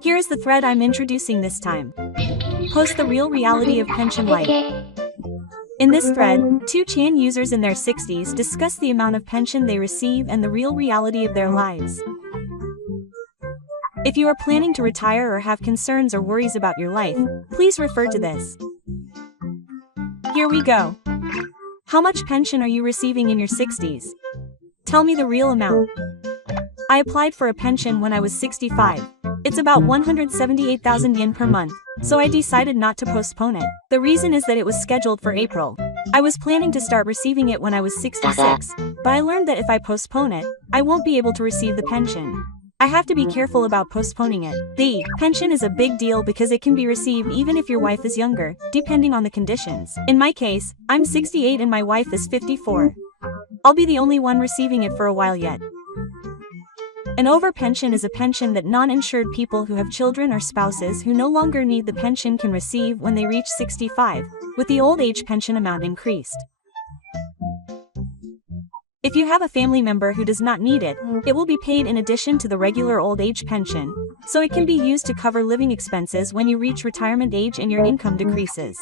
Here is the thread I'm introducing this time. Post the real reality of pension life. In this thread, 2chan users in their 60s discuss the amount of pension they receive and the real reality of their lives. If you are planning to retire or have concerns or worries about your life, please refer to this. Here we go. How much pension are you receiving in your 60s? Tell me the real amount. I applied for a pension when I was 65. It's about 178,000 yen per month, so I decided not to postpone it. The reason is that it was scheduled for April. I was planning to start receiving it when I was 66, but I learned that if I postpone it, I won't be able to receive the pension. I have to be careful about postponing it. The pension is a big deal because it can be received even if your wife is younger, depending on the conditions. In my case, I'm 68 and my wife is 54. I'll be the only one receiving it for a while yet. An over pension is a pension that non-insured people who have children or spouses who no longer need the pension can receive when they reach 65, with the old age pension amount increased. If you have a family member who does not need it, it will be paid in addition to the regular old age pension, so it can be used to cover living expenses when you reach retirement age and your income decreases.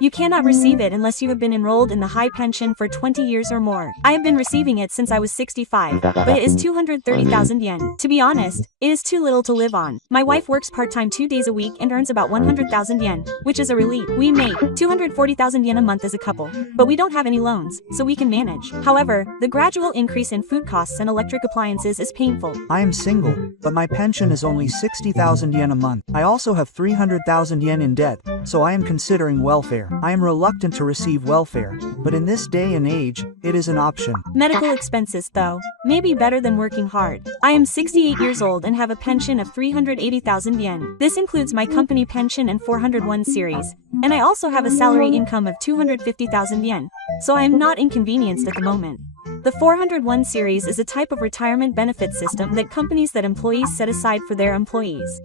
You cannot receive it unless you have been enrolled in the high pension for 20 years or more. I have been receiving it since I was 65, but it is 230,000 yen. To be honest, it is too little to live on. My wife works part-time 2 days a week and earns about 100,000 yen, which is a relief. We make 240,000 yen a month as a couple, but we don't have any loans, so we can manage. However, the gradual increase in food costs and electric appliances is painful. I am single, but my pension is only 60,000 yen a month. I also have 300,000 yen in debt, so I am considering welfare. I am reluctant to receive welfare, but in this day and age, it is an option. Medical expenses, though, may be better than working hard. I am 68 years old and have a pension of 380,000 yen. This includes my company pension and 401 series, and I also have a salary income of 250,000 yen, so I am not inconvenienced at the moment. The 401 series is a type of retirement benefit system that companies that employees set aside for their employees.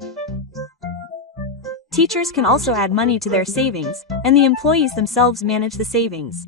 Teachers can also add money to their savings, and the employees themselves manage the savings.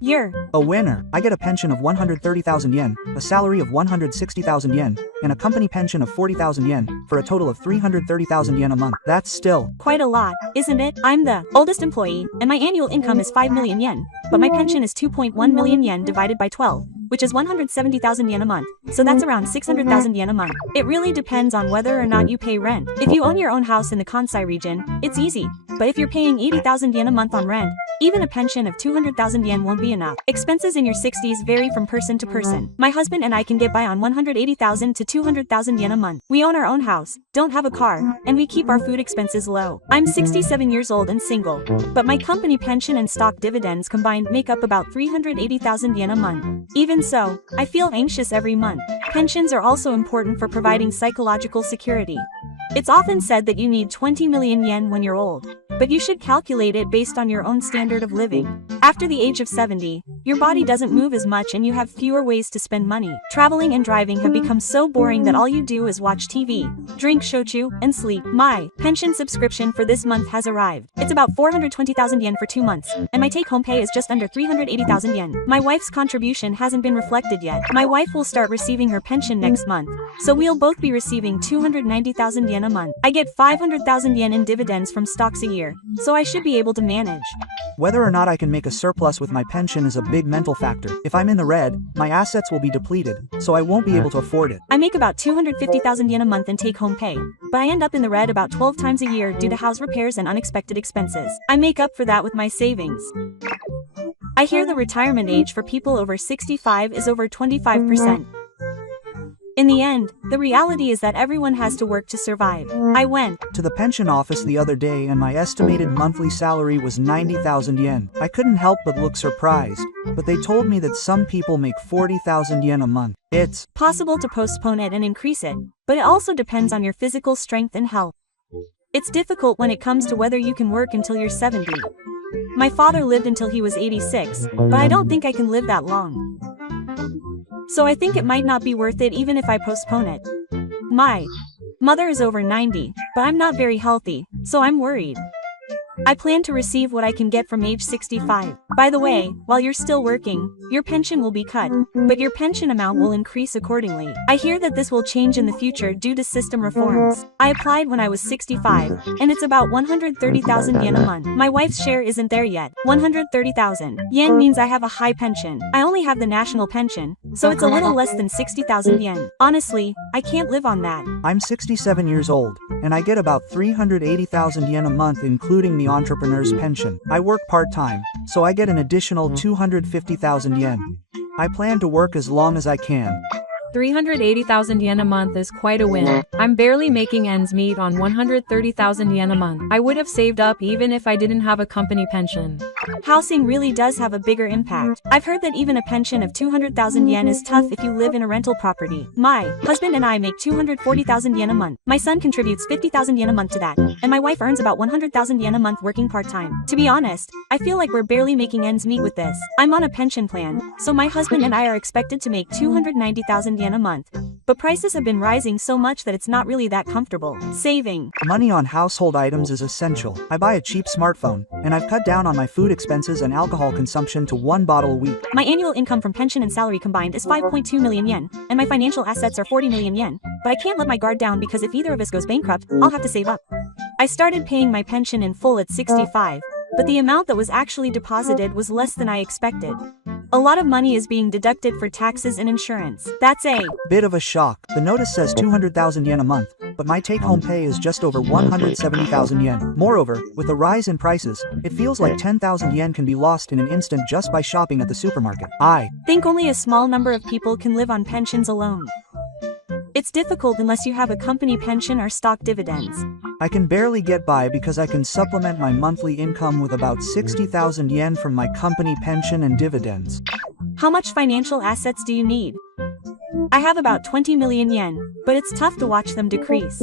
You're a winner. I get a pension of 130,000 yen, a salary of 160,000 yen, and a company pension of 40,000 yen, for a total of 330,000 yen a month. That's still quite a lot, isn't it? I'm the oldest employee, and my annual income is 5 million yen, but my pension is 2.1 million yen divided by 12. Which is 170,000 yen a month, so that's around 600,000 yen a month. It really depends on whether or not you pay rent. If you own your own house in the Kansai region, it's easy, but if you're paying 80,000 yen a month on rent, even a pension of 200,000 yen won't be enough. Expenses in your 60s vary from person to person. My husband and I can get by on 180,000 to 200,000 yen a month. We own our own house, don't have a car, and we keep our food expenses low. I'm 67 years old and single, but my company pension and stock dividends combined make up about 380,000 yen a month. Even so, I feel anxious every month. Pensions are also important for providing psychological security. It's often said that you need 20 million yen when you're old, but you should calculate it based on your own standard of living. After the age of 70, your body doesn't move as much and you have fewer ways to spend money. Traveling and driving have become so boring that all you do is watch TV, drink shochu, and sleep. My pension subscription for this month has arrived. It's about 420,000 yen for 2 months, and my take-home pay is just under 380,000 yen. My wife's contribution hasn't been reflected yet. My wife will start receiving her pension next month, so we'll both be receiving 290,000 yen a month. I get 500,000 yen in dividends from stocks a year, so I should be able to manage. Whether or not I can make a surplus with my pension is a big mental factor. If I'm in the red, my assets will be depleted, so I won't be able to afford it. I make about 250,000 yen a month in take-home pay, but I end up in the red about 12 times a year due to house repairs and unexpected expenses. I make up for that with my savings. I hear the retirement age for people over 65 is over 25%. In the end, the reality is that everyone has to work to survive. I went to the pension office the other day and my estimated monthly salary was 90,000 yen. I couldn't help but look surprised, but they told me that some people make 40,000 yen a month. It's possible to postpone it and increase it, but it also depends on your physical strength and health. It's difficult when it comes to whether you can work until you're 70. My father lived until he was 86, but I don't think I can live that long. So I think it might not be worth it even if I postpone it. My mother is over 90, but I'm not very healthy, so I'm worried. I plan to receive what I can get from age 65. By the way, while you're still working, your pension will be cut, but your pension amount will increase accordingly. I hear that this will change in the future due to system reforms. I applied when I was 65, and it's about 130,000 yen a month. My wife's share isn't there yet. 130,000 yen means I have a high pension. I only have the national pension, so it's a little less than 60,000 yen. Honestly, I can't live on that. I'm 67 years old, and I get about 380,000 yen a month including the entrepreneur's pension. I work part-time, so I get an additional 250,000 yen. I plan to work as long as I can. 380,000 yen a month is quite a win. I'm barely making ends meet on 130,000 yen a month. I would have saved up even if I didn't have a company pension. Housing really does have a bigger impact. I've heard that even a pension of 200,000 yen is tough if you live in a rental property. My husband and I make 240,000 yen a month. My son contributes 50,000 yen a month to that, and my wife earns about 100,000 yen a month working part-time. To be honest, I feel like we're barely making ends meet with this. I'm on a pension plan, so my husband and I are expected to make 290,000 yen a month. But prices have been rising so much that it's not really that comfortable. Saving Money on household items is essential. I buy a cheap smartphone, and I've cut down on my food expenses and alcohol consumption to 1 bottle a week. My annual income from pension and salary combined is 5.2 million yen, and my financial assets are 40 million yen. But I can't let my guard down because if either of us goes bankrupt, I'll have to save up. I started paying my pension in full at 65, but the amount that was actually deposited was less than I expected. A lot of money is being deducted for taxes and insurance. That's a bit of a shock. The notice says 200,000 yen a month, but my take-home pay is just over 170,000 yen. Moreover, with the rise in prices, it feels like 10,000 yen can be lost in an instant just by shopping at the supermarket. I think only a small number of people can live on pensions alone. It's difficult unless you have a company pension or stock dividends. I can barely get by because I can supplement my monthly income with about 60,000 yen from my company pension and dividends. How much financial assets do you need? I have about 20 million yen, but it's tough to watch them decrease.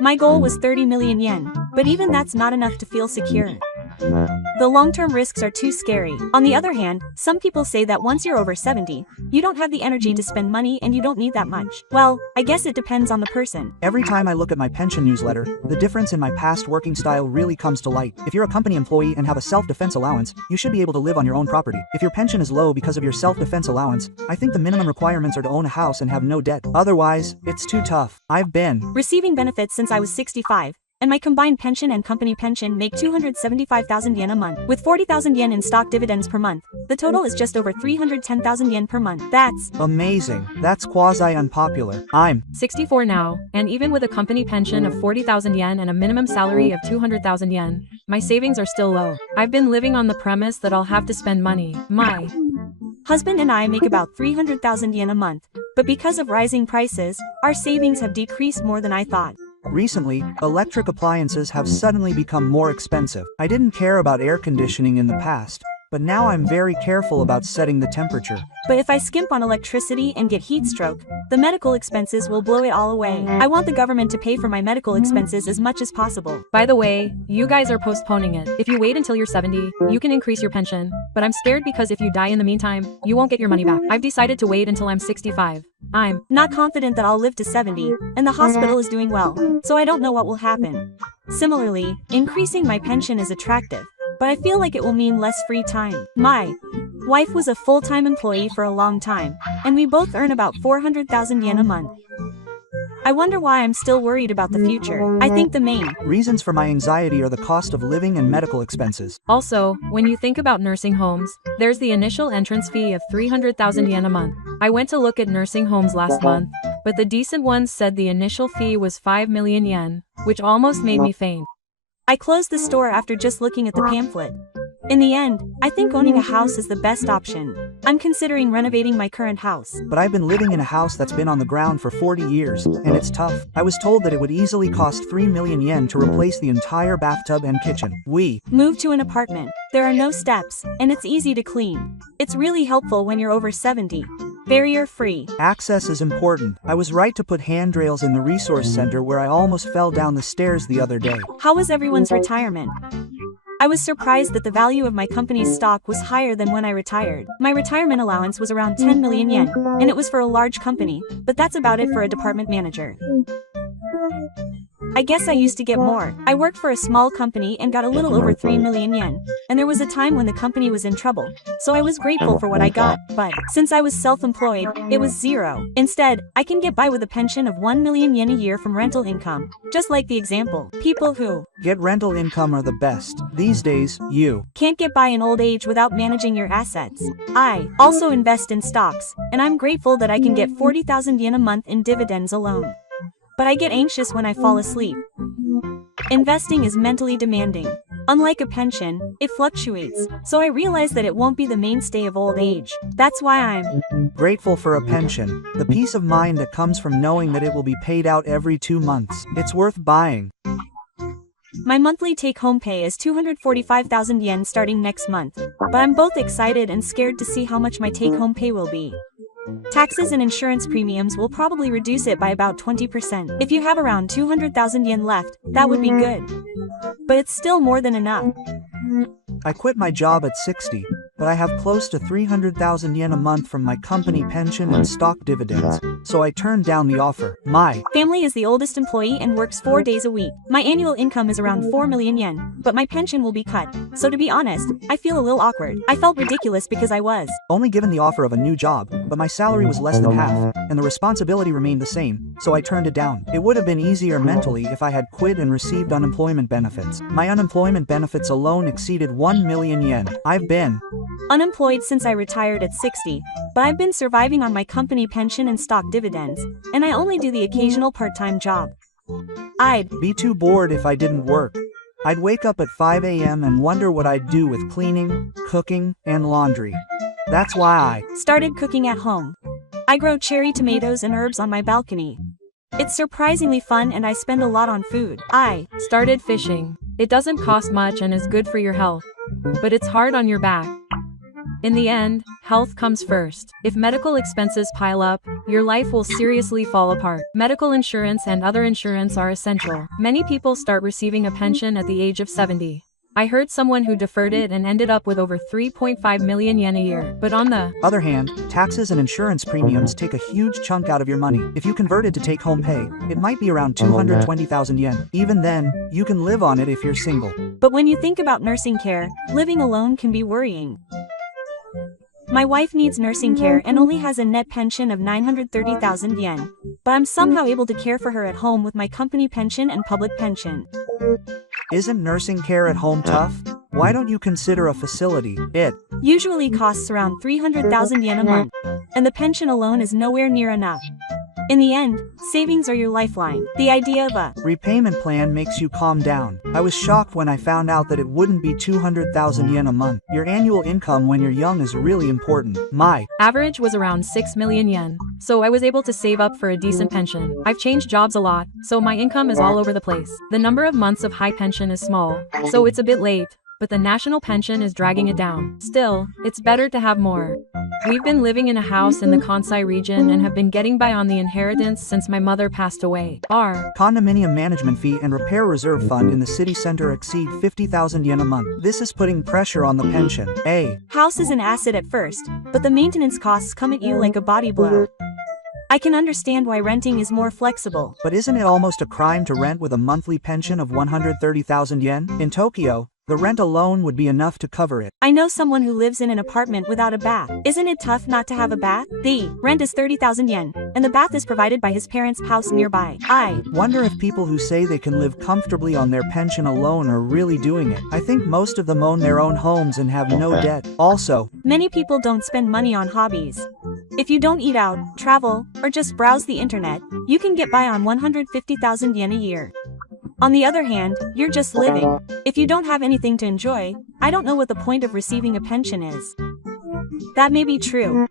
My goal was 30 million yen, but even that's not enough to feel secure. The long-term risks are too scary. On the other hand, some people say that once you're over 70, you don't have the energy to spend money and you don't need that much. Well, I guess it depends on the person. Every time I look at my pension newsletter, the difference in my past working style really comes to light. If you're a company employee and have a self-defense allowance, you should be able to live on your own property. If your pension is low because of your self-defense allowance, I think the minimum requirements are to own a house and have no debt. Otherwise, it's too tough. I've been receiving benefits since I was 65. And my combined pension and company pension make 275,000 yen a month. With 40,000 yen in stock dividends per month, the total is just over 310,000 yen per month. That's amazing. That's quasi-unpopular. I'm 64 now, and even with a company pension of 40,000 yen and a minimum salary of 200,000 yen, my savings are still low. I've been living on the premise that I'll have to spend money. My husband and I make about 300,000 yen a month, but because of rising prices, our savings have decreased more than I thought. Recently, electric appliances have suddenly become more expensive. I didn't care about air conditioning in the past, but now I'm very careful about setting the temperature. But if I skimp on electricity and get heat stroke, the medical expenses will blow it all away. I want the government to pay for my medical expenses as much as possible. By the way, you guys are postponing it. If you wait until you're 70, you can increase your pension. But I'm scared because if you die in the meantime, you won't get your money back. I've decided to wait until I'm 65. I'm not confident that I'll live to 70, and the hospital is doing well, so I don't know what will happen. Similarly, increasing my pension is attractive, but I feel like it will mean less free time. My wife was a full-time employee for a long time, and we both earn about 400,000 yen a month. I wonder why I'm still worried about the future. I think the main reasons for my anxiety are the cost of living and medical expenses. Also, when you think about nursing homes, there's the initial entrance fee of 300,000 yen a month. I went to look at nursing homes last month, but the decent ones said the initial fee was 5 million yen, which almost made me faint. I closed the store after just looking at the pamphlet. In the end, I think owning a house is the best option. I'm considering renovating my current house. But I've been living in a house that's been on the ground for 40 years, and it's tough. I was told that it would easily cost 3 million yen to replace the entire bathtub and kitchen. We moved to an apartment. There are no steps, and it's easy to clean. It's really helpful when you're over 70. Barrier-free. Access is important. I was right to put handrails in the resource center where I almost fell down the stairs the other day. How was everyone's retirement? I was surprised that the value of my company's stock was higher than when I retired. My retirement allowance was around 10 million yen, and it was for a large company, but that's about it for a department manager. I guess I used to get more. I worked for a small company and got a little over 3 million yen. And there was a time when the company was in trouble. So I was grateful for what I got, but since I was self-employed, it was zero. Instead, I can get by with a pension of 1 million yen a year from rental income. Just like the example, people who Get rental income are the best. These days, you can't get by in old age without managing your assets. I also invest in stocks, and I'm grateful that I can get 40,000 yen a month in dividends alone. But I get anxious when I fall asleep. Investing is mentally demanding. Unlike a pension, it fluctuates, so I realize that it won't be the mainstay of old age. That's why I'm grateful for a pension, the peace of mind that comes from knowing that it will be paid out every 2 months. It's worth buying. My monthly take-home pay is 245,000 yen starting next month, but I'm both excited and scared to see how much my take-home pay will be. Taxes and insurance premiums will probably reduce it by about 20%. If you have around 200,000 yen left, that would be good. But it's still more than enough. I quit my job at 60, but I have close to 300,000 yen a month from my company pension and stock dividends, so I turned down the offer. My family is the oldest employee and works 4 days a week. My annual income is around 4 million yen, but my pension will be cut. So to be honest, I feel a little awkward. I felt ridiculous because I was only given the offer of a new job, but my salary was less than half, and the responsibility remained the same, so I turned it down. It would have been easier mentally if I had quit and received unemployment benefits. My unemployment benefits alone exceeded 1 million yen. I've been unemployed since I retired at 60, but I've been surviving on my company pension and stock dividends, and I only do the occasional part-time job. I'd be too bored if I didn't work. I'd wake up at 5 a.m. and wonder what I'd do with cleaning, cooking, and laundry. That's why I started cooking at home. I grow cherry tomatoes and herbs on my balcony. It's surprisingly fun and I spend a lot on food. I started fishing. It doesn't cost much and is good for your health. But it's hard on your back. In the end, health comes first. If medical expenses pile up, your life will seriously fall apart. Medical insurance and other insurance are essential. Many people start receiving a pension at the age of 70. I heard someone who deferred it and ended up with over 3.5 million yen a year. But on the other hand, taxes and insurance premiums take a huge chunk out of your money. If you convert it to take-home pay, it might be around 220,000 yen. Even then, you can live on it if you're single. But when you think about nursing care, living alone can be worrying. My wife needs nursing care and only has a net pension of 930,000 yen. But I'm somehow able to care for her at home with my company pension and public pension. Isn't nursing care at home tough? Why don't you consider a facility? It usually costs around 300,000 yen a month, and the pension alone is nowhere near enough. In the end, savings are your lifeline. The idea of a repayment plan makes you calm down. I was shocked when I found out that it wouldn't be 200,000 yen a month. Your annual income when you're young is really important. My average was around 6 million yen, so I was able to save up for a decent pension. I've changed jobs a lot, so my income is all over the place. The number of months of high pension is small, so it's a bit late, but the national pension is dragging it down. Still, it's better to have more. We've been living in a house in the Kansai region and have been getting by on the inheritance since my mother passed away. Our condominium management fee and repair reserve fund in the city center exceed 50,000 yen a month. This is putting pressure on the pension. A house is an asset at first, but the maintenance costs come at you like a body blow. I can understand why renting is more flexible. But isn't it almost a crime to rent with a monthly pension of 130,000 yen? In Tokyo, the rent alone would be enough to cover it. I know someone who lives in an apartment without a bath. Isn't it tough not to have a bath? The rent is 30,000 yen, and the bath is provided by his parents' house nearby. I wonder if people who say they can live comfortably on their pension alone are really doing it. I think most of them own their own homes and have no debt. Also, many people don't spend money on hobbies. If you don't eat out, travel, or just browse the internet, you can get by on 150,000 yen a year. On the other hand, you're just living. If you don't have anything to enjoy, I don't know what the point of receiving a pension is. That may be true.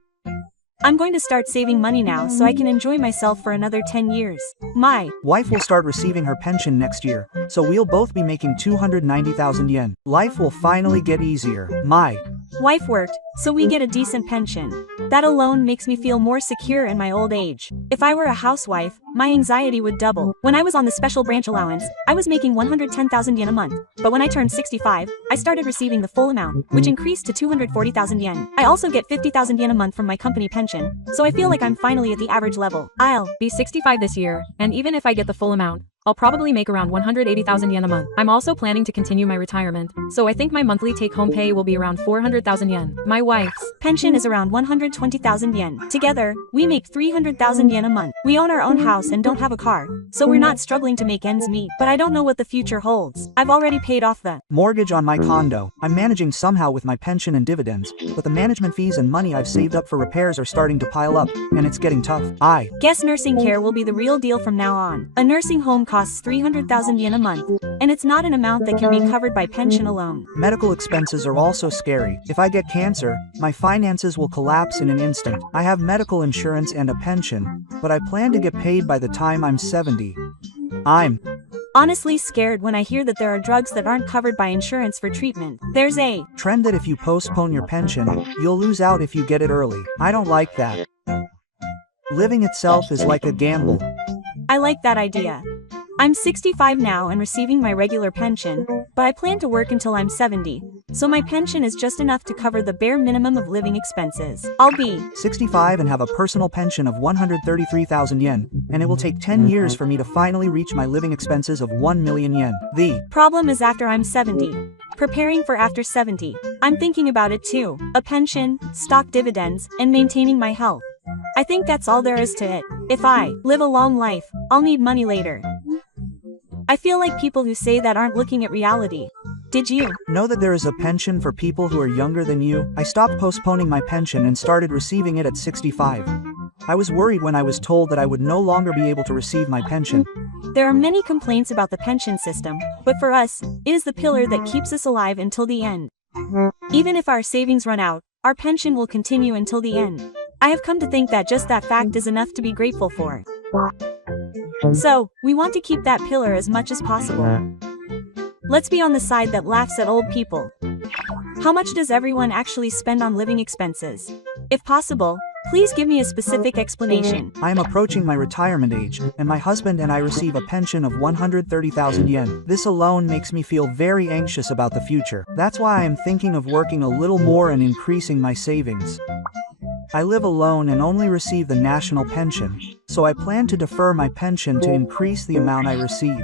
I'm going to start saving money now so I can enjoy myself for another 10 years. My wife will start receiving her pension next year, so we'll both be making 290,000 yen. Life will finally get easier. My wife worked, so we get a decent pension. That alone makes me feel more secure in my old age. If I were a housewife, my anxiety would double. When I was on the special branch allowance, I was making 110,000 yen a month. But when I turned 65, I started receiving the full amount, which increased to 240,000 yen. I also get 50,000 yen a month from my company pension, so I feel like I'm finally at the average level. I'll be 65 this year, and even if I get the full amount, I'll probably make around 180,000 yen a month. I'm also planning to continue my retirement, so I think my monthly take-home pay will be around 400,000 yen. My wife's pension is around 120,000 yen. Together, we make 300,000 yen a month. We own our own house and don't have a car, so we're not struggling to make ends meet. But I don't know what the future holds. I've already paid off the mortgage on my condo. I'm managing somehow with my pension and dividends, but the management fees and money I've saved up for repairs are starting to pile up, and it's getting tough. I guess nursing care will be the real deal from now on. A nursing home costs 300,000 yen a month, and it's not an amount that can be covered by pension alone. Medical expenses are also scary. If I get cancer, my finances will collapse in an instant. I have medical insurance and a pension, but I plan to get paid by the time I'm 70. I'm honestly scared when I hear that there are drugs that aren't covered by insurance for treatment. There's a trend that if you postpone your pension, you'll lose out if you get it early. I don't like that. Living itself is like a gamble. I like that idea. I'm 65 now and receiving my regular pension, but I plan to work until I'm 70, so my pension is just enough to cover the bare minimum of living expenses. I'll be 65 and have a personal pension of 133,000 yen, and it will take 10 years for me to finally reach my living expenses of 1 million yen. The problem is after I'm 70. Preparing for after 70. I'm thinking about it too. A pension, stock dividends, and maintaining my health. I think that's all there is to it. If I live a long life, I'll need money later. I feel like people who say that aren't looking at reality. Did you know that there is a pension for people who are younger than you? I stopped postponing my pension and started receiving it at 65. I was worried when I was told that I would no longer be able to receive my pension. There are many complaints about the pension system, but for us, it is the pillar that keeps us alive until the end. Even if our savings run out, our pension will continue until the end. I have come to think that just that fact is enough to be grateful for. So, we want to keep that pillar as much as possible. Let's be on the side that laughs at old people. How much does everyone actually spend on living expenses? If possible, please give me a specific explanation. I am approaching my retirement age, and my husband and I receive a pension of 130,000 yen. This alone makes me feel very anxious about the future. That's why I am thinking of working a little more and increasing my savings. I live alone and only receive the national pension, so I plan to defer my pension to increase the amount I receive.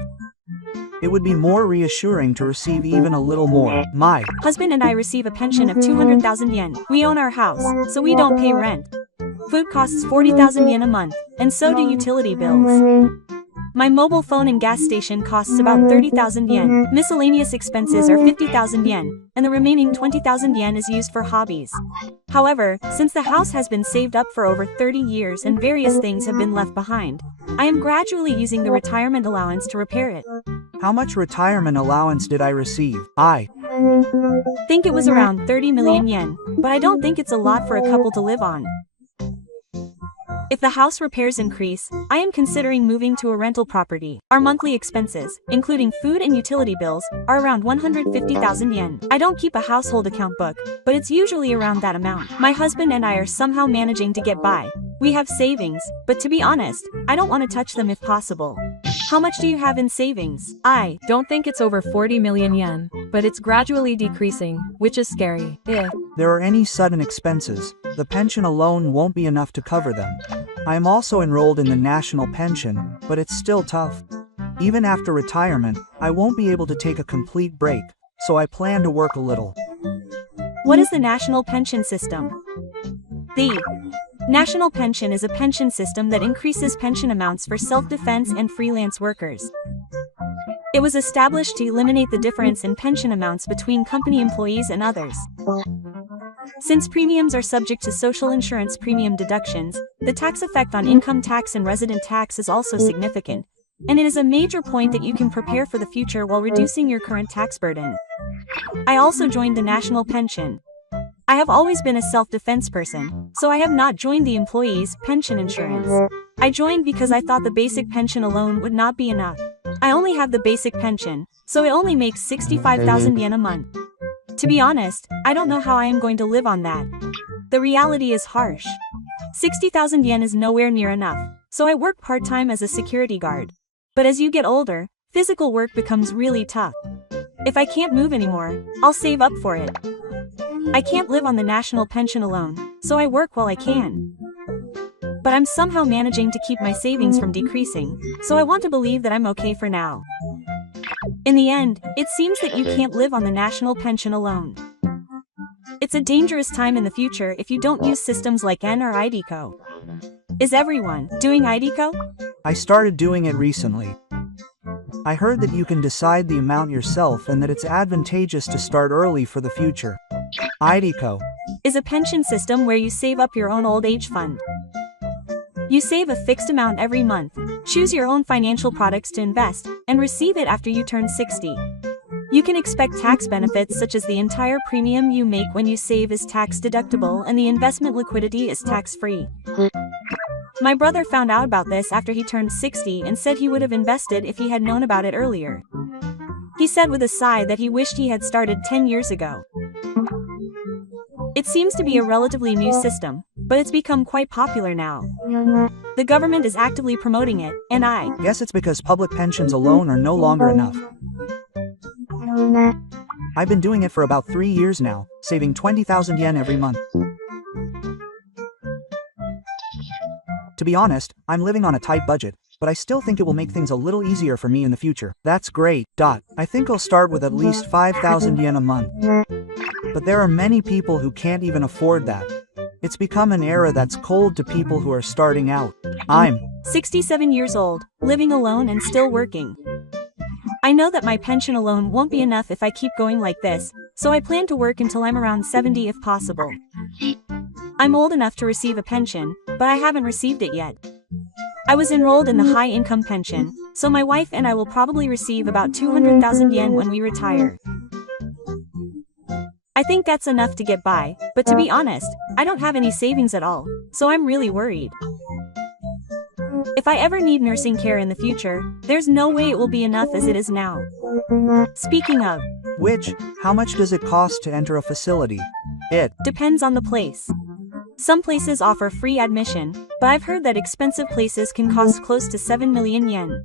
It would be more reassuring to receive even a little more. My husband and I receive a pension of 200,000 yen. We own our house, so we don't pay rent. Food costs 40,000 yen a month, and so do utility bills. My mobile phone and gas station costs about 30,000 yen. Miscellaneous expenses are 50,000 yen, and the remaining 20,000 yen is used for hobbies. However, since the house has been saved up for over 30 years and various things have been left behind, I am gradually using the retirement allowance to repair it. How much retirement allowance did I receive? I think it was around 30 million yen, but I don't think it's a lot for a couple to live on. If the house repairs increase, I am considering moving to a rental property. Our monthly expenses, including food and utility bills, are around 150,000 yen. I don't keep a household account book, but it's usually around that amount. My husband and I are somehow managing to get by. We have savings, but to be honest, I don't want to touch them if possible. How much do you have in savings? I don't think it's over 40 million yen, but it's gradually decreasing, which is scary. If there are any sudden expenses, the pension alone won't be enough to cover them. I am also enrolled in the national pension, but it's still tough. Even after retirement, I won't be able to take a complete break, so I plan to work a little. What is the national pension system? The national pension is a pension system that increases pension amounts for self-defense and freelance workers. It was established to eliminate the difference in pension amounts between company employees and others. Since premiums are subject to social insurance premium deductions, the tax effect on income tax and resident tax is also significant, and it is a major point that you can prepare for the future while reducing your current tax burden. I also joined the national pension. I have always been a self-defense person, so I have not joined the employees' pension insurance. I joined because I thought the basic pension alone would not be enough. I only have the basic pension, so it only makes 65,000 yen a month. To be honest, I don't know how I am going to live on that. The reality is harsh. 60,000 yen is nowhere near enough, so I work part-time as a security guard. But as you get older, physical work becomes really tough. If I can't move anymore, I'll save up for it. I can't live on the national pension alone, so I work while I can. but I'm somehow managing to keep my savings from decreasing, so I want to believe that I'm okay for now. In the end, it seems that you can't live on the national pension alone. It's a dangerous time in the future if you don't use systems like N or IDCO. Is everyone doing IDCO? I started doing it recently. I heard that you can decide the amount yourself and that it's advantageous to start early for the future. IDCO is a pension system where you save up your own old age fund. You save a fixed amount every month, choose your own financial products to invest, and receive it after you turn 60. You can expect tax benefits such as the entire premium you make when you save is tax deductible and the investment liquidity is tax-free. My brother found out about this after he turned 60 and said he would have invested if he had known about it earlier. He said with a sigh that he wished he had started 10 years ago. It seems to be a relatively new system, but it's become quite popular now. The government is actively promoting it, and I guess it's because public pensions alone are no longer enough. I've been doing it for about 3 years now, saving 20,000 yen every month. To be honest, I'm living on a tight budget, but I still think it will make things a little easier for me in the future. That's great. I think I'll start with at least 5,000 yen a month. But there are many people who can't even afford that. It's become an era that's cold to people who are starting out. I'm 67 years old, living alone and still working. I know that my pension alone won't be enough if I keep going like this, so I plan to work until I'm around 70 if possible. I'm old enough to receive a pension, but I haven't received it yet. I was enrolled in the high-income pension, so my wife and I will probably receive about 200,000 yen when we retire. I think that's enough to get by, but to be honest, I don't have any savings at all, so I'm really worried. If I ever need nursing care in the future, there's no way it will be enough as it is now. Speaking of which, how much does it cost to enter a facility? It depends on the place. Some places offer free admission, but I've heard that expensive places can cost close to 7 million yen.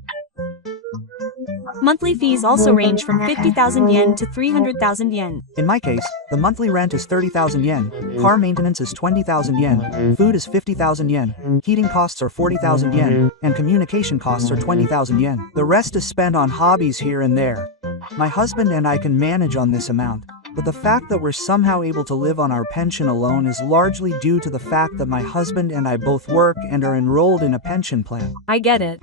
Monthly fees also range from 50,000 yen to 300,000 yen. In my case, the monthly rent is 30,000 yen, car maintenance is 20,000 yen, food is 50,000 yen, heating costs are 40,000 yen, and communication costs are 20,000 yen. The rest is spent on hobbies here and there. My husband and I can manage on this amount, but the fact that we're somehow able to live on our pension alone is largely due to the fact that my husband and I both work and are enrolled in a pension plan. I get it.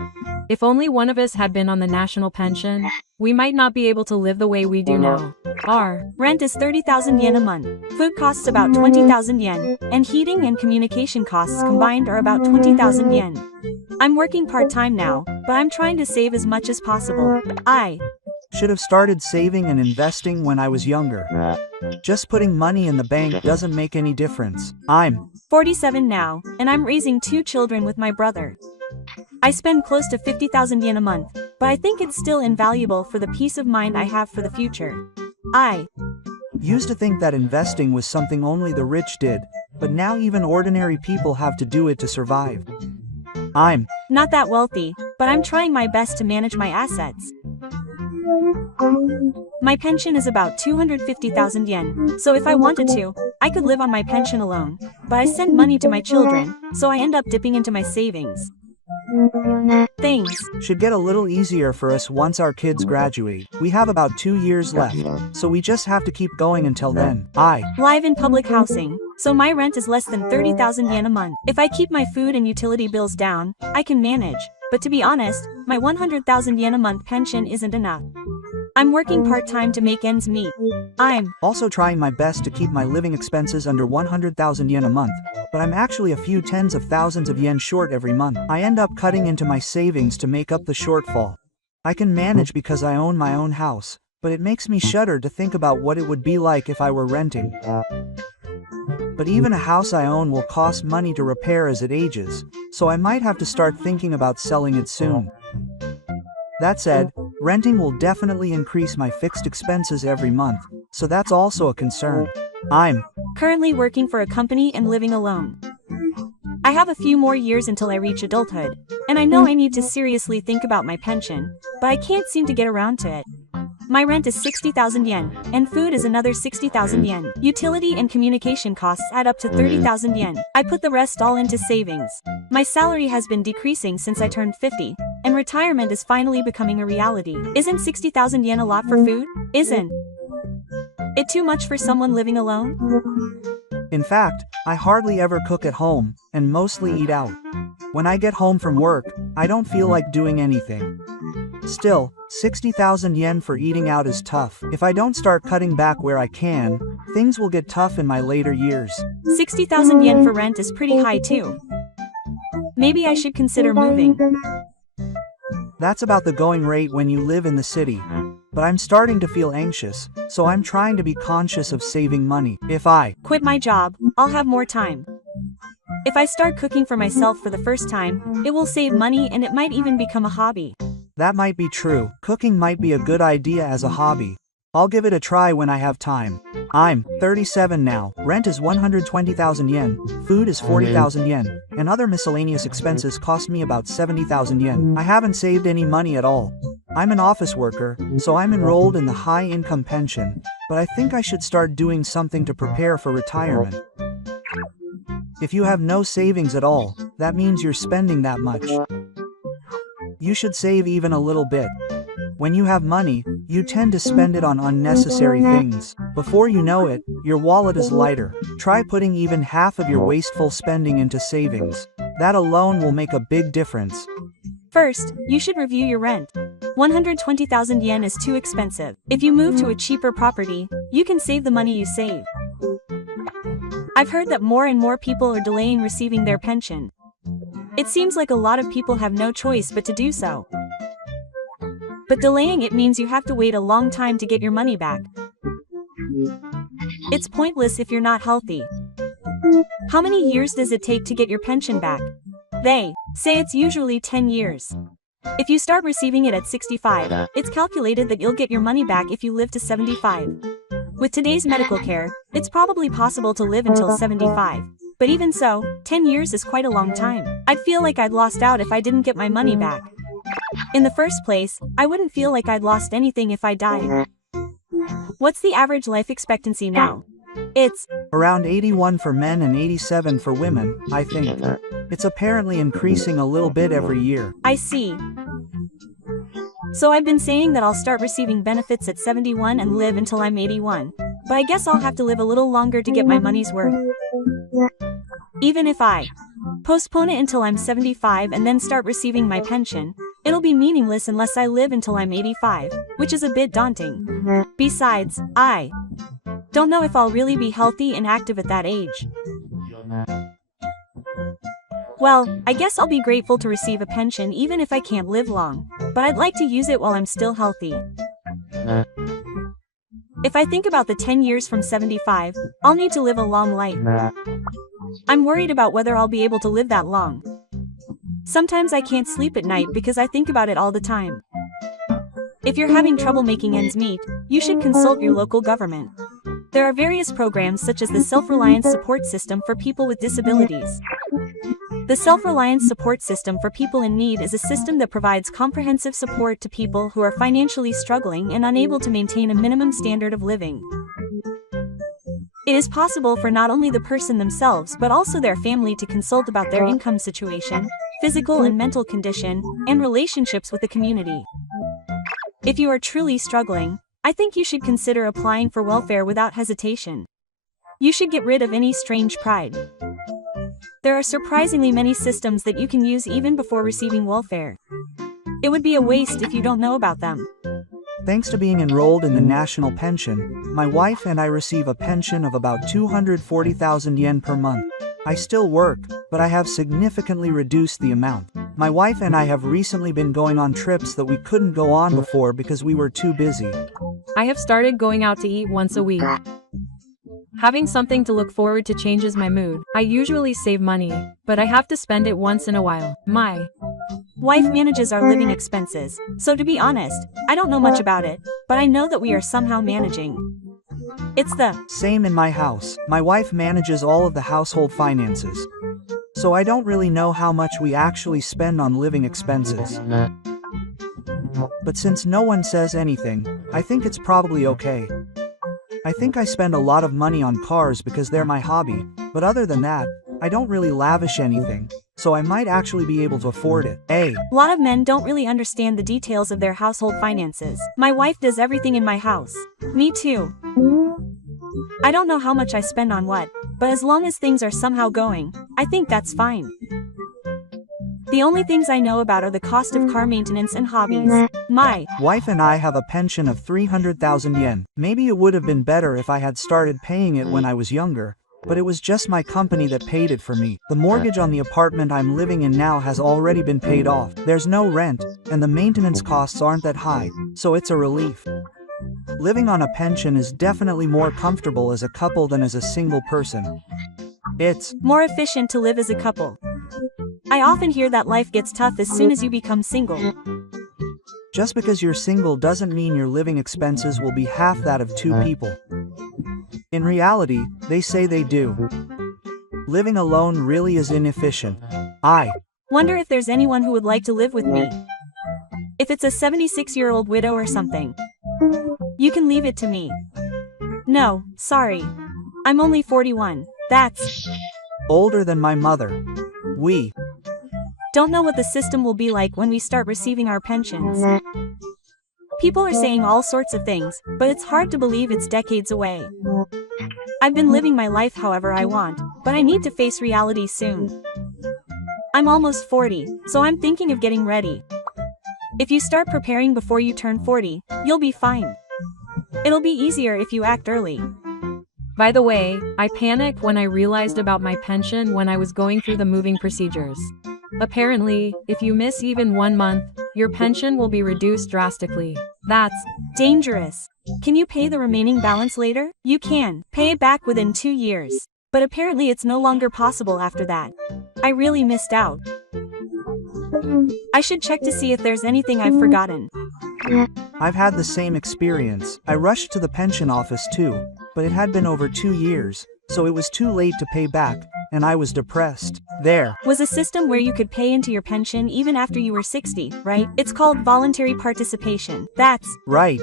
If only one of us had been on the national pension, we might not be able to live the way we do now. Our rent is 30,000 yen a month, food costs about 20,000 yen, and heating and communication costs combined are about 20,000 yen. I'm working part-time now, but I'm trying to save as much as possible. I should have started saving and investing when I was younger. Just putting money in the bank doesn't make any difference. I'm 47 now, and I'm raising 2 children with my brother. I spend close to 50,000 yen a month, but I think it's still invaluable for the peace of mind I have for the future. I used to think that investing was something only the rich did, but now even ordinary people have to do it to survive. I'm not that wealthy, but I'm trying my best to manage my assets. My pension is about 250,000 yen, so if I wanted to, I could live on my pension alone, but I send money to my children, so I end up dipping into my savings. Things should get a little easier for us once our kids graduate. We have about 2 years left, so we just have to keep going until then. I live in public housing, so my rent is less than 30,000 yen a month. If I keep my food and utility bills down, I can manage, but to be honest, my 100,000 yen a month pension isn't enough. I'm working part-time to make ends meet. I'm also trying my best to keep my living expenses under 100,000 yen a month, but I'm actually a few tens of thousands of yen short every month. I end up cutting into my savings to make up the shortfall. I can manage because I own my own house, but it makes me shudder to think about what it would be like if I were renting. But even a house I own will cost money to repair as it ages, so I might have to start thinking about selling it soon. That said, renting will definitely increase my fixed expenses every month, so that's also a concern. I'm currently working for a company and living alone. I have a few more years until I reach adulthood, and I know I need to seriously think about my pension, but I can't seem to get around to it. My rent is 60,000 yen, and food is another 60,000 yen. Utility and communication costs add up to 30,000 yen. I put the rest all into savings. My salary has been decreasing since I turned 50, and retirement is finally becoming a reality. Isn't 60,000 yen a lot for food? Isn't it too much for someone living alone? In fact, I hardly ever cook at home, and mostly eat out. When I get home from work, I don't feel like doing anything. Still, 60,000 yen for eating out is tough. If I don't start cutting back where I can, things will get tough in my later years. 60,000 yen for rent is pretty high too. Maybe I should consider moving. That's about the going rate when you live in the city. But I'm starting to feel anxious, so I'm trying to be conscious of saving money. If I quit my job, I'll have more time. If I start cooking for myself for the first time, it will save money and it might even become a hobby. That might be true. Cooking might be a good idea as a hobby. I'll give it a try when I have time. I'm 37 now. Rent is 120,000 yen, food is 40,000 yen, and other miscellaneous expenses cost me about 70,000 yen. I haven't saved any money at all. I'm an office worker, so I'm enrolled in the high-income pension, but I think I should start doing something to prepare for retirement. If you have no savings at all, that means you're spending that much. You should save even a little bit. When you have money, you tend to spend it on unnecessary things. Before you know it, your wallet is lighter. Try putting even half of your wasteful spending into savings. That alone will make a big difference. First, you should review your rent. 120,000 yen is too expensive. If you move to a cheaper property, you can save the money you save. I've heard that more and more people are delaying receiving their pension. It seems like a lot of people have no choice but to do so. But delaying it means you have to wait a long time to get your money back. It's pointless if you're not healthy. How many years does it take to get your pension back? They say it's usually 10 years. If you start receiving it at 65, it's calculated that you'll get your money back if you live to 75. With today's medical care, it's probably possible to live until 75. But even so, 10 years is quite a long time. I'd feel like I'd lost out if I didn't get my money back. In the first place, I wouldn't feel like I'd lost anything if I died. What's the average life expectancy now? It's around 81 for men and 87 for women, I think. It's apparently increasing a little bit every year. I see. So I've been saying that I'll start receiving benefits at 71 and live until I'm 81. But I guess I'll have to live a little longer to get my money's worth. Even if I postpone it until I'm 75 and then start receiving my pension, it'll be meaningless unless I live until I'm 85, which is a bit daunting. Besides, I don't know if I'll really be healthy and active at that age. Well, I guess I'll be grateful to receive a pension even if I can't live long, but I'd like to use it while I'm still healthy. If I think about the 10 years from 75, I'll need to live a long life. I'm worried about whether I'll be able to live that long. Sometimes I can't sleep at night because I think about it all the time. If you're having trouble making ends meet, you should consult your local government. There are various programs such as the Self-Reliance Support System for People with Disabilities. The Self-Reliance Support System for People in Need is a system that provides comprehensive support to people who are financially struggling and unable to maintain a minimum standard of living. It is possible for not only the person themselves but also their family to consult about their income situation, physical and mental condition, and relationships with the community. If you are truly struggling, I think you should consider applying for welfare without hesitation. You should get rid of any strange pride. There are surprisingly many systems that you can use even before receiving welfare. It would be a waste if you don't know about them. Thanks to being enrolled in the national pension, my wife and I receive a pension of about 240,000 yen per month. I still work, but I have significantly reduced the amount. My wife and I have recently been going on trips that we couldn't go on before because we were too busy. I have started going out to eat once a week. Having something to look forward to changes my mood. I usually save money, but I have to spend it once in a while. My wife manages our living expenses, so to be honest, I don't know much about it, but I know that we are somehow managing. It's the same in my house. My wife manages all of the household finances. So I don't really know how much we actually spend on living expenses. But since no one says anything, I think it's probably okay. I think I spend a lot of money on cars because they're my hobby, but other than that, I don't really lavish anything, so I might actually be able to afford it. A lot of men don't really understand the details of their household finances. My wife does everything in my house. Me too. I don't know how much I spend on what, but as long as things are somehow going, I think that's fine. The only things I know about are the cost of car maintenance and hobbies. My wife and I have a pension of 300,000 yen. Maybe it would have been better if I had started paying it when I was younger, but it was just my company that paid it for me. The mortgage on the apartment I'm living in now has already been paid off. There's no rent, and the maintenance costs aren't that high, so it's a relief. Living on a pension is definitely more comfortable as a couple than as a single person. It's more efficient to live as a couple. I often hear that life gets tough as soon as you become single. Just because you're single doesn't mean your living expenses will be half that of two people. In reality, they say they do. Living alone really is inefficient. I wonder if there's anyone who would like to live with me. If it's a 76-year-old widow or something, you can leave it to me. No, sorry. I'm only 41. That's older than my mother. We don't know what the system will be like when we start receiving our pensions. People are saying all sorts of things, but it's hard to believe it's decades away. I've been living my life however I want, but I need to face reality soon. I'm almost 40, so I'm thinking of getting ready. If you start preparing before you turn 40, you'll be fine. It'll be easier if you act early. By the way, I panicked when I realized about my pension when I was going through the moving procedures. Apparently, if you miss even 1 month, your pension will be reduced drastically. That's dangerous. Can you pay the remaining balance later? You can. Pay it back within 2 years. But apparently it's no longer possible after that. I really missed out. I should check to see if there's anything I've forgotten. I've had the same experience. I rushed to the pension office too, but it had been over 2 years, so it was too late to pay back, and I was depressed. There was a system where you could pay into your pension even after you were 60, right? It's called voluntary participation. That's right.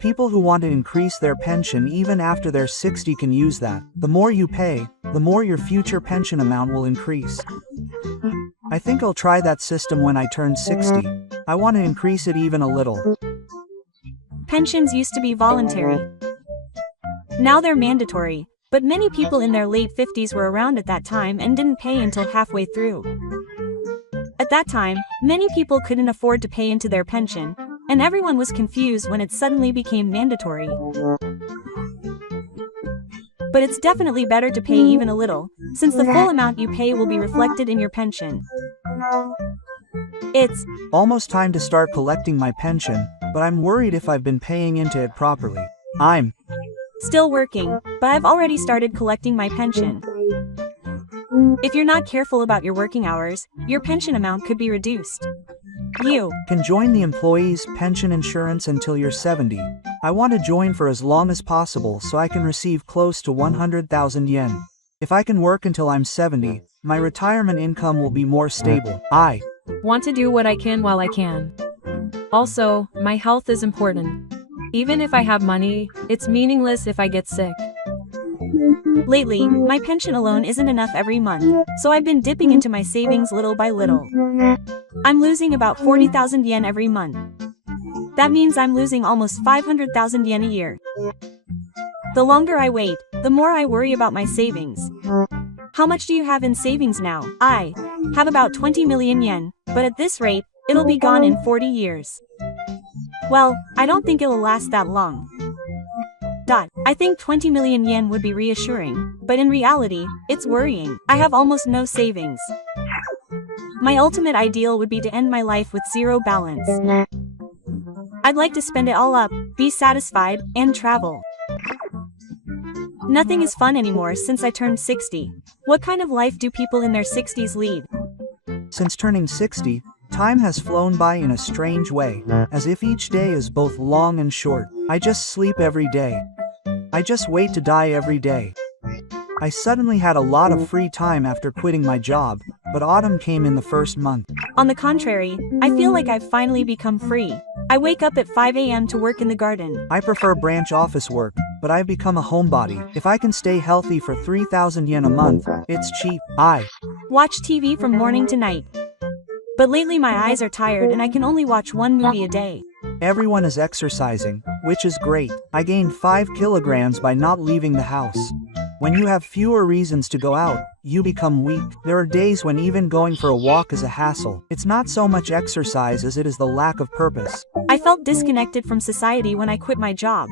People who want to increase their pension even after they're 60 can use that. The more you pay, the more your future pension amount will increase. I think I'll try that system when I turn 60. I want to increase it even a little. Pensions used to be voluntary. Now they're mandatory, but many people in their late 50s were around at that time and didn't pay until halfway through. At that time, many people couldn't afford to pay into their pension, and everyone was confused when it suddenly became mandatory. But it's definitely better to pay even a little, since the full amount you pay will be reflected in your pension. It's almost time to start collecting my pension, but I'm worried if I've been paying into it properly. I'm still working, but I've already started collecting my pension. If you're not careful about your working hours, your pension amount could be reduced. You can join the employees' pension insurance until you're 70. I want to join for as long as possible so I can receive close to 100,000 yen. If I can work until I'm 70, my retirement income will be more stable. I want to do what I can while I can. Also, my health is important. Even if I have money, it's meaningless if I get sick. Lately, my pension alone isn't enough every month, so I've been dipping into my savings little by little. I'm losing about 40,000 yen every month. That means I'm losing almost 500,000 yen a year. The longer I wait, the more I worry about my savings. How much do you have in savings now? I have about 20 million yen, but at this rate, it'll be gone in 40 years. Well, I don't think it'll last that long. I think 20 million yen would be reassuring, but in reality, it's worrying. I have almost no savings. My ultimate ideal would be to end my life with zero balance. I'd like to spend it all up, be satisfied, and travel. Nothing is fun anymore since I turned 60. What kind of life do people in their 60s lead? Since turning 60, time has flown by in a strange way, as if each day is both long and short. I just sleep every day. I just wait to die every day. I suddenly had a lot of free time after quitting my job, but autumn came in the first month. On the contrary, I feel like I've finally become free. I wake up at 5 a.m. to work in the garden. I prefer branch office work, but I've become a homebody. If I can stay healthy for 3,000 yen a month, it's cheap. I Watch TV from morning to night. But lately my eyes are tired and I can only watch one movie a day. Everyone is exercising, which is great. I gained 5 kilograms by not leaving the house. When you have fewer reasons to go out, you become weak. There are days when even going for a walk is a hassle. It's not so much exercise as it is the lack of purpose. I felt disconnected from society when I quit my job.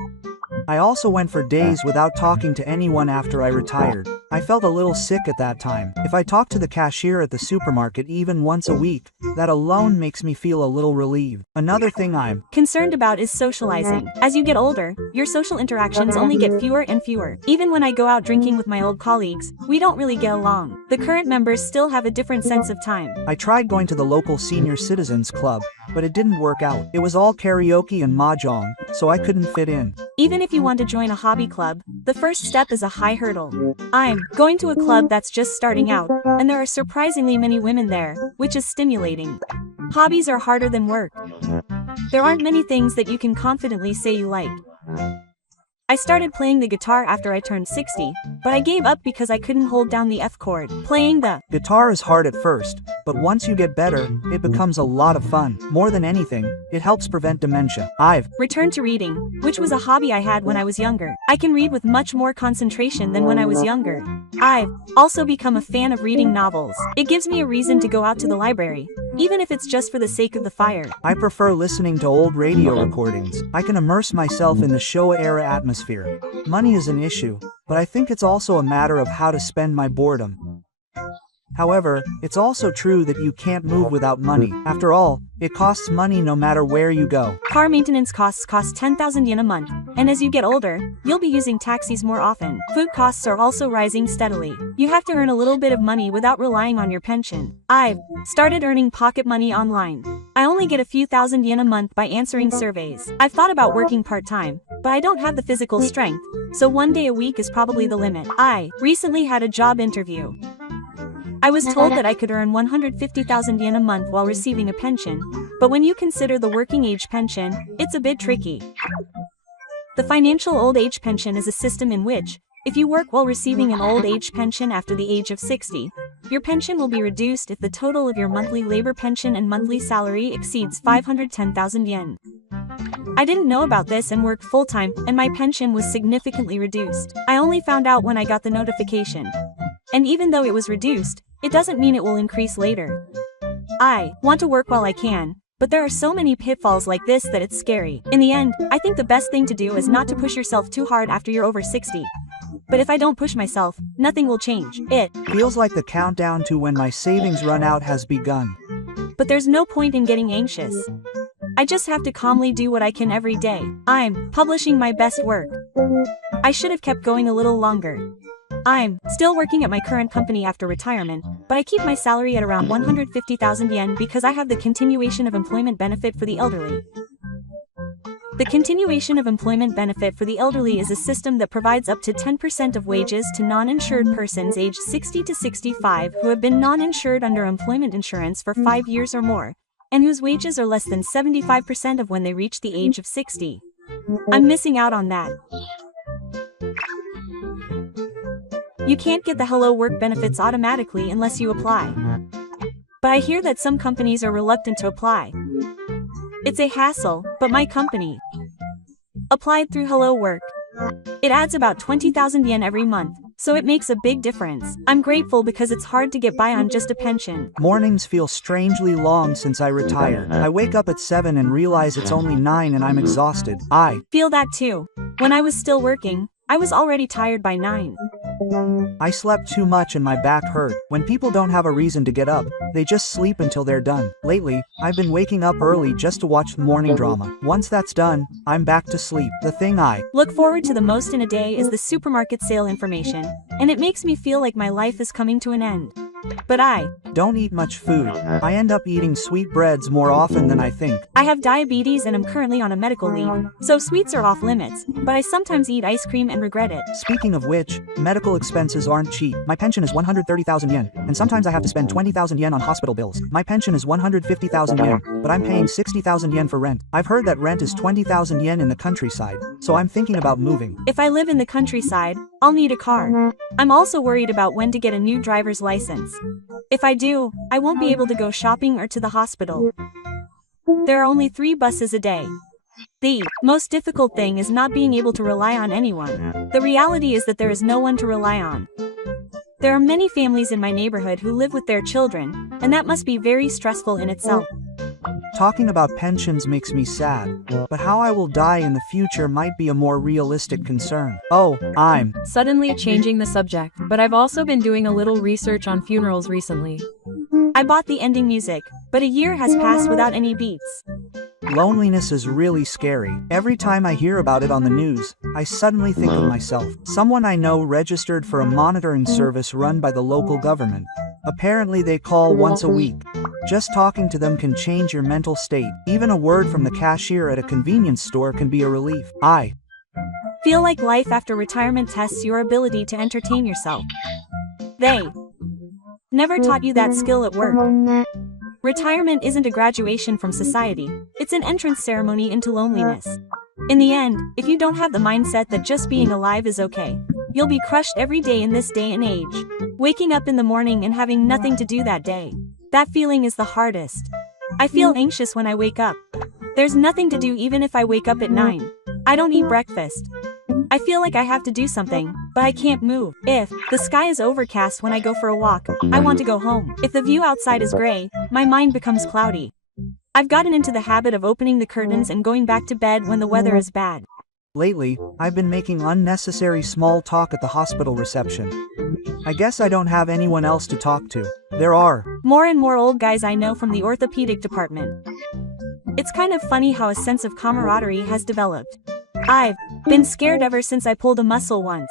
I also went for days without talking to anyone after I retired. I felt a little sick at that time. If I talk to the cashier at the supermarket even once a week, that alone makes me feel a little relieved. Another thing I'm Concerned about is socializing. As you get older, your social interactions only get fewer and fewer. Even when I go out drinking with my old colleagues, we don't really get along. The current members still have a different sense of time. I tried going to the local senior citizens club, but it didn't work out. It was all karaoke and mahjong, so I couldn't fit in. Even if you want to join a hobby club, the first step is a high hurdle. I'm going to a club that's just starting out, and there are surprisingly many women there, which is stimulating. Hobbies are harder than work. There aren't many things that you can confidently say you like. I started playing the guitar after I turned 60, but I gave up because I couldn't hold down the F chord. Playing the Guitar is hard at first, but once you get better, it becomes a lot of fun. More than anything, it helps prevent dementia. I've returned to reading, which was a hobby I had when I was younger. I can read with much more concentration than when I was younger. I've also become a fan of reading novels. It gives me a reason to go out to the library, even if it's just for the sake of the fire. I prefer listening to old radio recordings. I can immerse myself in the Showa-era atmosphere. Money is an issue, but I think it's also a matter of how to spend my boredom. However, it's also true that you can't move without money. After all, it costs money no matter where you go. Car maintenance costs cost 10,000 yen a month, and as you get older, you'll be using taxis more often. Food costs are also rising steadily. You have to earn a little bit of money without relying on your pension. I've started earning pocket money online. I only get a few thousand yen a month by answering surveys. I've thought about working part-time, but I don't have the physical strength, so one day a week is probably the limit. I recently had a job interview. I was told that I could earn 150,000 yen a month while receiving a pension, but when you consider the working age pension, it's a bit tricky. The financial old age pension is a system in which, if you work while receiving an old age pension after the age of 60, your pension will be reduced if the total of your monthly labor pension and monthly salary exceeds 510,000 yen. I didn't know about this and worked full-time, and my pension was significantly reduced. I only found out when I got the notification. And even though it was reduced, it doesn't mean it will increase later. I want to work while I can, but there are so many pitfalls like this that it's scary. In the end, I think the best thing to do is not to push yourself too hard after you're over 60. But if I don't push myself, nothing will change. It feels like the countdown to when my savings run out has begun. But there's no point in getting anxious. I just have to calmly do what I can every day. I'm publishing my best work. I should have kept going a little longer. I'm still working at my current company after retirement, but I keep my salary at around 150,000 yen because I have the continuation of employment benefit for the elderly. The continuation of employment benefit for the elderly is a system that provides up to 10% of wages to non-insured persons aged 60 to 65 who have been non-insured under employment insurance for 5 years or more, and whose wages are less than 75% of when they reach the age of 60. I'm missing out on that. You can't get the Hello Work benefits automatically unless you apply. But I hear that some companies are reluctant to apply. It's a hassle, but my company applied through Hello Work. It adds about 20,000 yen every month, so it makes a big difference. I'm grateful because it's hard to get by on just a pension. Mornings feel strangely long since I retired. I wake up at 7 and realize it's only 9 and I'm exhausted. I feel that too. When I was still working, I was already tired by 9. I slept too much and my back hurt. When people don't have a reason to get up, they just sleep until they're done. Lately, I've been waking up early just to watch the morning drama. Once that's done, I'm back to sleep. The thing I look forward to the most in a day is the supermarket sale information, and it makes me feel like my life is coming to an end. But I don't eat much food. I end up eating sweetbreads more often than I think. I have diabetes and am currently on a medical leave, so sweets are off limits, but I sometimes eat ice cream and regret it. Speaking of which, medical expenses aren't cheap. My pension is 130,000 yen, and sometimes I have to spend 20,000 yen on hospital bills. My pension is 150,000 yen, but I'm paying 60,000 yen for rent. I've heard that rent is 20,000 yen in the countryside, so I'm thinking about moving. If I live in the countryside, I'll need a car. I'm also worried about when to get a new driver's license. If I do, I won't be able to go shopping or to the hospital. There are only 3 buses a day. The most difficult thing is not being able to rely on anyone. The reality is that there is no one to rely on. There are many families in my neighborhood who live with their children, and that must be very stressful in itself. Talking about pensions makes me sad, but how I will die in the future might be a more realistic concern. Oh, I'm Suddenly changing the subject, but I've also been doing a little research on funerals recently. I bought the ending music, but a year has passed without any beats. Loneliness is really scary. Every time I hear about it on the news, I suddenly think of myself. Someone I know registered for a monitoring service run by the local government. Apparently they call once a week. Just talking to them can change your mental state. Even a word from the cashier at a convenience store can be a relief. I feel like life after retirement tests your ability to entertain yourself. They never taught you that skill at work. Retirement isn't a graduation from society, it's an entrance ceremony into loneliness. In the end, if you don't have the mindset that just being alive is okay, you'll be crushed every day in this day and age. Waking up in the morning and having nothing to do that day. That feeling is the hardest. I feel anxious when I wake up. There's nothing to do even if I wake up at 9. I don't eat breakfast. I feel like I have to do something, but I can't move. If the sky is overcast when I go for a walk, I want to go home. If the view outside is gray, my mind becomes cloudy. I've gotten into the habit of opening the curtains and going back to bed when the weather is bad. Lately, I've been making unnecessary small talk at the hospital reception. I guess I don't have anyone else to talk to. There are more and more old guys I know from the orthopedic department. It's kind of funny how a sense of camaraderie has developed. I've been scared ever since I pulled a muscle once.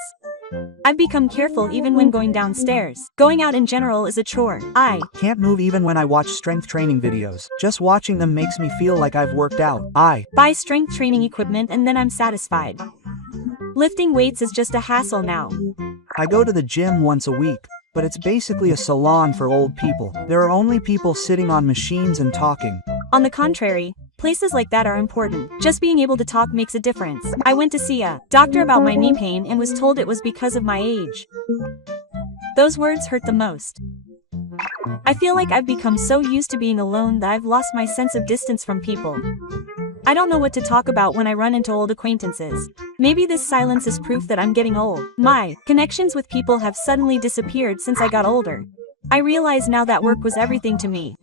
I've become careful even when going downstairs. Going out in general is a chore. I can't move even when I watch strength training videos. Just watching them makes me feel like I've worked out. I buy strength training equipment and then I'm satisfied. Lifting weights is just a hassle now. I go to the gym once a week, but it's basically a salon for old people. There are only people sitting on machines and talking. On the contrary, places like that are important. Just being able to talk makes a difference. I went to see a doctor about my knee pain and was told it was because of my age. Those words hurt the most. I feel like I've become so used to being alone that I've lost my sense of distance from people. I don't know what to talk about when I run into old acquaintances. Maybe this silence is proof that I'm getting old. My connections with people have suddenly disappeared since I got older. I realize now that work was everything to me.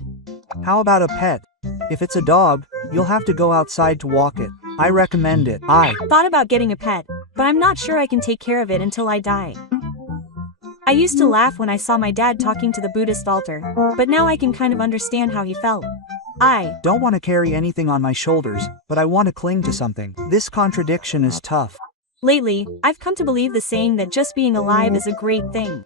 How about a pet? If it's a dog, you'll have to go outside to walk it. I recommend it. I thought about getting a pet, but I'm not sure I can take care of it until I die. I used to laugh when I saw my dad talking to the Buddhist altar, but now I can kind of understand how he felt. I don't want to carry anything on my shoulders, but I want to cling to something. This contradiction is tough. Lately, I've come to believe the saying that just being alive is a great thing.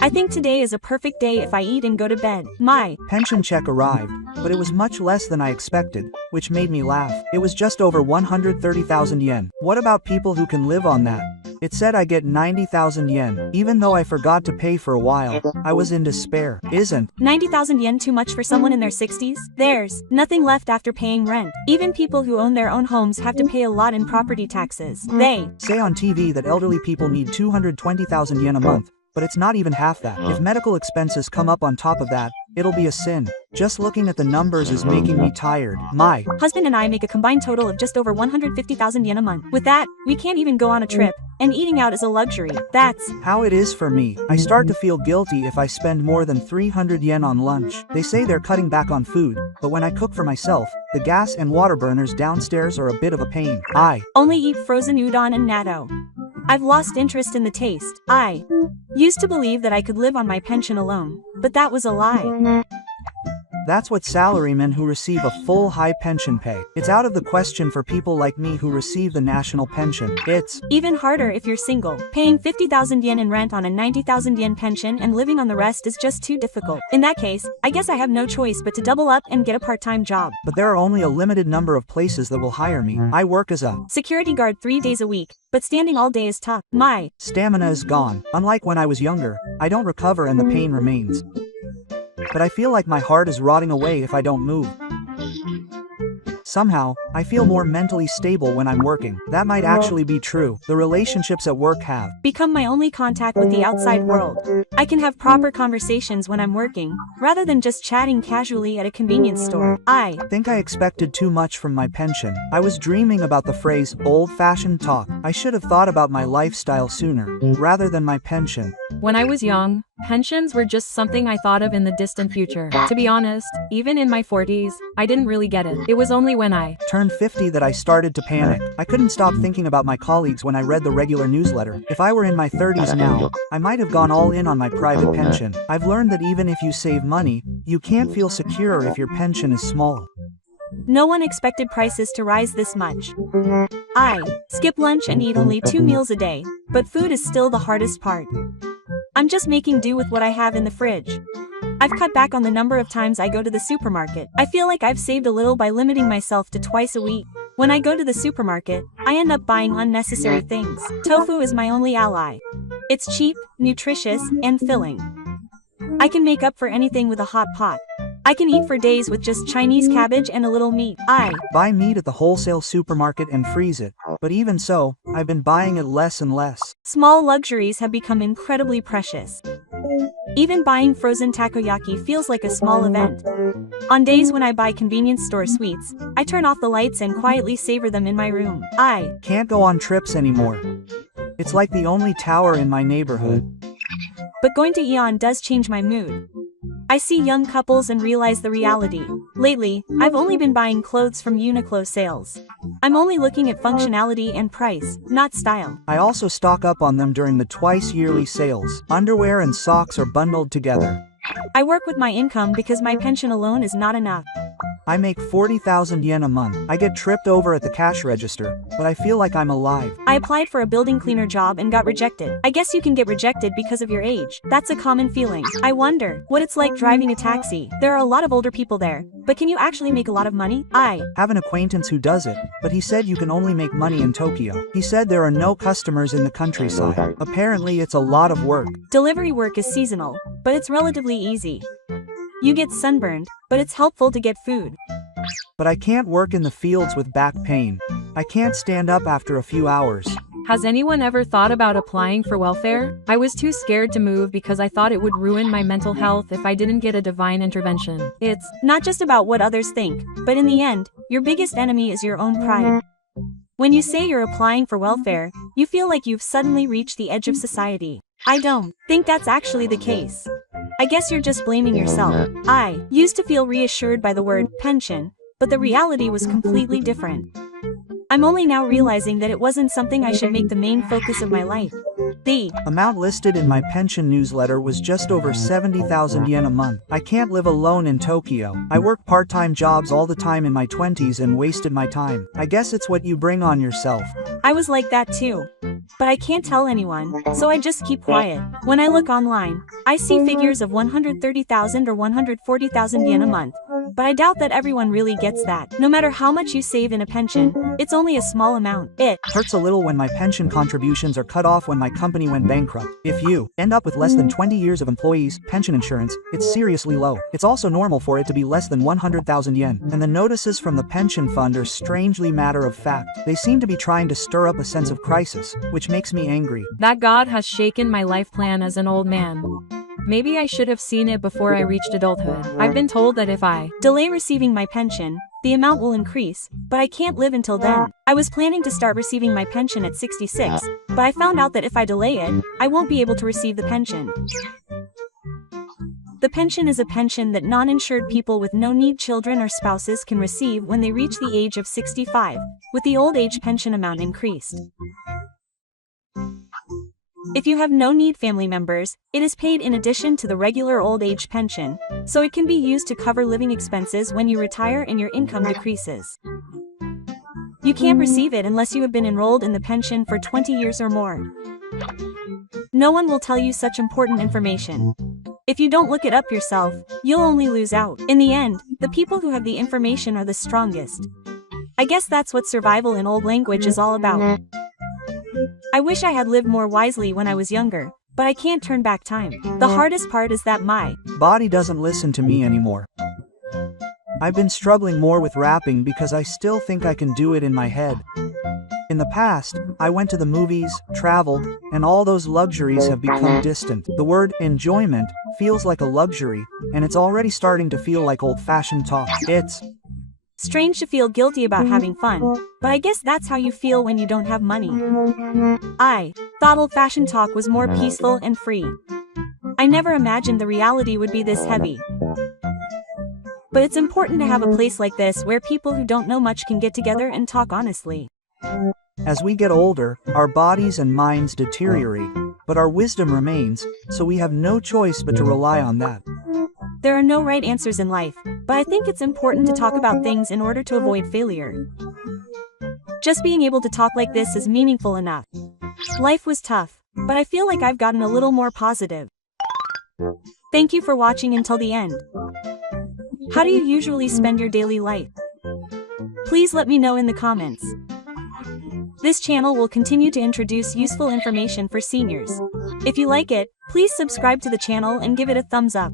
I think today is a perfect day if I eat and go to bed. My pension check arrived, but it was much less than I expected, which made me laugh. It was just over 130,000 yen. What about people who can live on that? It said I get 90,000 yen. Even though I forgot to pay for a while, I was in despair. Isn't 90,000 yen too much for someone in their 60s? There's nothing left after paying rent. Even people who own their own homes have to pay a lot in property taxes. They say on TV that elderly people need 220,000 yen a month. But it's not even half that. If medical expenses come up on top of that, it'll be a sin. Just looking at the numbers is making me tired. My husband and I make a combined total of just over 150,000 yen a month. With that, we can't even go on a trip, and eating out is a luxury. That's how it is for me. I start to feel guilty if I spend more than 300 yen on lunch. They say they're cutting back on food, but when I cook for myself, the gas and water burners downstairs are a bit of a pain. I only eat frozen udon and natto. I've lost interest in the taste. I used to believe that I could live on my pension alone, but that was a lie. That's what salarymen who receive a full high pension pay. It's out of the question for people like me who receive the national pension. It's even harder if you're single. Paying 50,000 yen in rent on a 90,000 yen pension and living on the rest is just too difficult. In that case, I guess I have no choice but to double up and get a part-time job. But there are only a limited number of places that will hire me. I work as a security guard 3 days a week, but standing all day is tough. My stamina is gone. Unlike when I was younger, I don't recover and the pain remains. But I feel like my heart is rotting away if I don't move. Somehow, I feel more mentally stable when I'm working. That might actually be true. The relationships at work have become my only contact with the outside world. I can have proper conversations when I'm working, rather than just chatting casually at a convenience store. I think I expected too much from my pension. I was dreaming about the phrase, old-fashioned talk. I should have thought about my lifestyle sooner, rather than my pension. When I was young, pensions were just something I thought of in the distant future. To be honest, even in my 40s, I didn't really get it. It was only when I turned 50 that I started to panic. I couldn't stop thinking about my colleagues when I read the regular newsletter. If I were in my 30s now, I might have gone all in on my private pension. I've learned that even if you save money, you can't feel secure if your pension is small. No one expected prices to rise this much. I skip lunch and eat only 2 meals a day, but food is still the hardest part. I'm just making do with what I have in the fridge. I've cut back on the number of times I go to the supermarket. I feel like I've saved a little by limiting myself to twice a week. When I go to the supermarket, I end up buying unnecessary things. Tofu is my only ally. It's cheap, nutritious, and filling. I can make up for anything with a hot pot. I can eat for days with just Chinese cabbage and a little meat. I buy meat at the wholesale supermarket and freeze it, but even so, I've been buying it less and less. Small luxuries have become incredibly precious. Even buying frozen takoyaki feels like a small event. On days when I buy convenience store sweets, I turn off the lights and quietly savor them in my room. I can't go on trips anymore. It's like the only tower in my neighborhood. But going to Aeon does change my mood. I see young couples and realize the reality. Lately, I've only been buying clothes from Uniqlo sales. I'm only looking at functionality and price, not style. I also stock up on them during the twice yearly sales. Underwear and socks are bundled together. I work with my income because my pension alone is not enough. I make 40,000 yen a month. I get tripped over at the cash register, but I feel like I'm alive. I applied for a building cleaner job and got rejected. I guess you can get rejected because of your age. That's a common feeling. I wonder what it's like driving a taxi. There are a lot of older people there, but can you actually make a lot of money? I have an acquaintance who does it, but he said you can only make money in Tokyo. He said there are no customers in the countryside. Apparently it's a lot of work. Delivery work is seasonal, but it's relatively easy. You get sunburned, but it's helpful to get food. But I can't work in the fields with back pain. I can't stand up after a few hours. Has anyone ever thought about applying for welfare? I was too scared to move because I thought it would ruin my mental health if I didn't get a divine intervention. It's not just about what others think, but in the end, your biggest enemy is your own pride. When you say you're applying for welfare, you feel like you've suddenly reached the edge of society. I don't think that's actually the case. I guess you're just blaming yourself. I used to feel reassured by the word pension, but the reality was completely different. I'm only now realizing that it wasn't something I should make the main focus of my life. The amount listed in my pension newsletter was just over 70,000 yen a month. I can't live alone in Tokyo. I work part-time jobs all the time in my 20s and wasted my time. I guess it's what you bring on yourself. I was like that too. But I can't tell anyone, so I just keep quiet. When I look online, I see figures of 130,000 or 140,000 yen a month. But I doubt that everyone really gets that. No matter how much you save in a pension, it's only a small amount. It hurts a little when my pension contributions are cut off when my company went bankrupt. If you end up with less than 20 years of employees' pension insurance, it's seriously low. It's also normal for it to be less than 100,000 yen. And the notices from the pension fund are strangely matter of fact. They seem to be trying to stir up a sense of crisis, which makes me angry. That God has shaken my life plan as an old man. Maybe I should have seen it before I reached adulthood. I've been told that if I delay receiving my pension, the amount will increase, but I can't live until then. I was planning to start receiving my pension at 66, but I found out that if I delay it, I won't be able to receive the pension. The pension is a pension that non-insured people with no-need children or spouses can receive when they reach the age of 65, with the old age pension amount increased. If you have no-need family members, it is paid in addition to the regular old age pension, so it can be used to cover living expenses when you retire and your income decreases. You can't receive it unless you have been enrolled in the pension for 20 years or more. No one will tell you such important information. If you don't look it up yourself, you'll only lose out. In the end, the people who have the information are the strongest. I guess that's what survival in old language is all about. I wish I had lived more wisely when I was younger, but I can't turn back time. The hardest part is that my body doesn't listen to me anymore. I've been struggling more with rapping because I still think I can do it in my head. In the past, I went to the movies, traveled, and all those luxuries have become distant. The word enjoyment feels like a luxury, and it's already starting to feel like old-fashioned talk. It's strange to feel guilty about having fun, but I guess that's how you feel when you don't have money. I thought old-fashioned talk was more peaceful and free. I never imagined the reality would be this heavy. But it's important to have a place like this where people who don't know much can get together and talk honestly. As we get older, our bodies and minds deteriorate, but our wisdom remains, so we have no choice but to rely on that. There are no right answers in life, but I think it's important to talk about things in order to avoid failure. Just being able to talk like this is meaningful enough. Life was tough, but I feel like I've gotten a little more positive. Thank you for watching until the end. How do you usually spend your daily life? Please let me know in the comments. This channel will continue to introduce useful information for seniors. If you like it, please subscribe to the channel and give it a thumbs up.